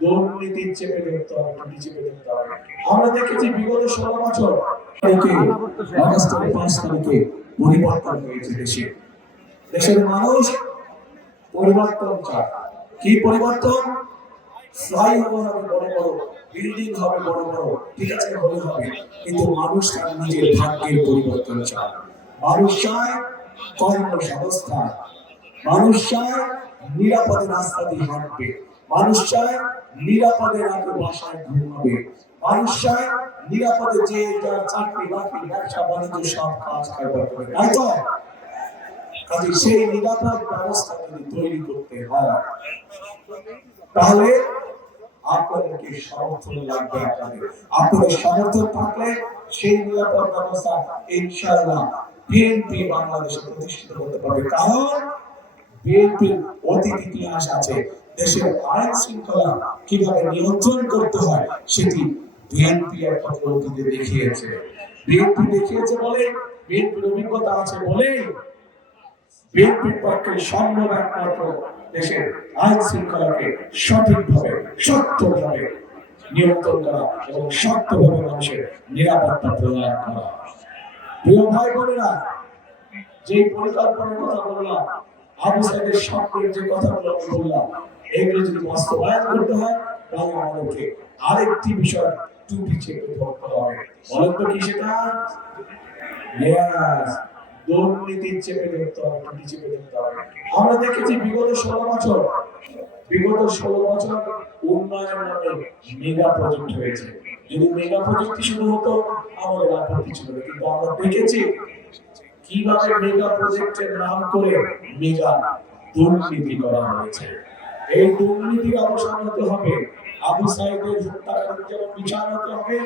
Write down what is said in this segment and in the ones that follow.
দুর্নীতির চেপে ধরতে হবে, টুটি চেপে ধরতে হবে। আমরা দেখেছি বিগত 16 বছর আগস্টের 5 তারিখে পরিবর্তন হয়েছে দেশের মানুষ পরিবর্তন চায়। কি পরিবর্তন? ফ্লাইওভার হবে বড় বড়, বিল্ডিং হবে বড় বড়, ঠিক আছে হলে হবে, কিন্তু মানুষ তার নিজের ভাগ্যের পরিবর্তন চায়। মানুষ চায় কর্মসংস্থান, মানুষ চায় নিরাপদে রাস্তা দিয়ে হাঁটবে, মানুষ চায় নিরাপদে রাতে বাসায় ঘুমাবে, মানুষ চায় নিরাপদে যে যার চাকরি বাকরি ব্যবসা বাণিজ্য সব কাজ কারবার করে, তাই তো? কাজে সেই নিরাপদ ব্যবস্থা যদি তৈরি করতে হয় তাহলে আপনাদেরকে সমর্থন লাগবে। আপনাদের সমর্থন থাকলে সেই নিরাপদ ব্যবস্থা ইনশাআল্লাহ বিএনপি বাংলাদেশে প্রতিষ্ঠিত করতে পারবে। কারণ বিএনপির অতীত ইতিহাস আছে, দেশের আইন শৃঙ্খলা কিভাবে নিয়ন্ত্রণ করতে হয় সেটি বিএনপি একটা অতীতে দেখিয়েছে। বিএনপি দেখিয়েছে বলে, বিএনপির অভিজ্ঞতা আছে বলে বিএনপির পক্ষে সম্ভব একমাত্র দেশের আইন শৃঙ্খলাকে সঠিকভাবে শক্তভাবে নিয়ন্ত্রণ করা এবং শক্তভাবে মানুষের নিরাপত্তা প্রদান করা। প্রিয় ভাই বোনেরা, যে পরিকল্পনার কথা বললাম, আবু সাইদের স্বপ্নের যে কথাগুলো বললাম, এগুলো যদি বাস্তবায়ন করতে হয় তাহলে আমাদেরকে আরেকটি বিষয় টুপি চেপে ধরতে হবে। বলেন তো কি সেটা? দুর্নীতির চেপে ধরতে হবে, টুপি চেপে ধরতে হবে। আমরা দেখেছি বিগত 16 বছর উন্নয়নের নামে মেগা প্রজেক্ট হয়েছে। যদি মেগা প্রজেক্ট শুরু হতো আমাদের আপত্তি ছিল, কিন্তু আমরা দেখেছি কিভাবে মেগা প্রজেক্টের নাম করে মেগা দুর্নীতি করা হয়েছে। এই দুর্নীতির অবসান হতে হবে। আবু সাইদের হত্যাকারীর যেমন বিচার হতে হবে,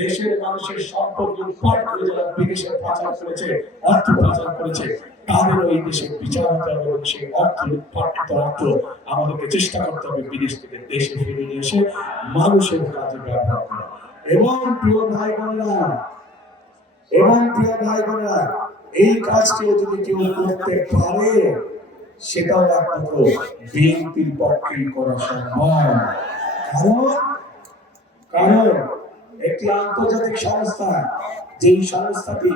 দেশের মানুষের সম্পদ লুটপাট করে যারা বিদেশে পাচার করেছে, অর্থ পাচার করেছে, তাদের ওই দেশে বিচার হতে হবে এবং সেই অর্থ লুটপাট অর্থ আমাদেরকে চেষ্টা করতে হবে বিদেশ থেকে দেশে ফিরে নিয়ে এসে মানুষের কাজে ব্যবহার করা। এবং প্রিয় ভাই বোনেরা, এই কাজটি যদি কেউ করতে পারে সেটাও একমাত্র বিএনপির পক্ষেই করা সম্ভব। কারণ একটি আন্তর্জাতিক সংস্থা, যেই সংস্থাটি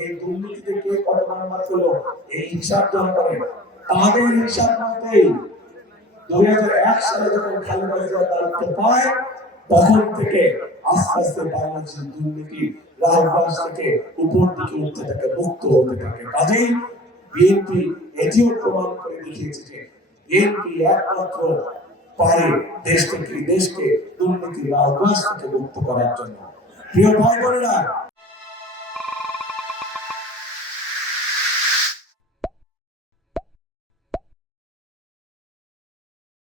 এই দুর্নীতিতে কে কত নাম্বার পেলো এই হিসাব জমা করে, তাদের হিসাব মতেই 2001 সালে যখন খালেদা জিয়া দায়িত্ব পায় তখন থেকে আস্তে আস্তে বাংলাদেশের দুর্নীতি রাজবাস থেকে উপর দিকে উঠতে থাকে, মুক্ত হতে থাকে। কাজেই বিএনপি এটিও প্রমাণ করে দেখিয়েছে যে বিএনপি একমাত্র পারে দেশকে দুর্নীতির রাজবাস থেকে মুক্ত করার জন্য। প্রিয় ভাই বোনেরা,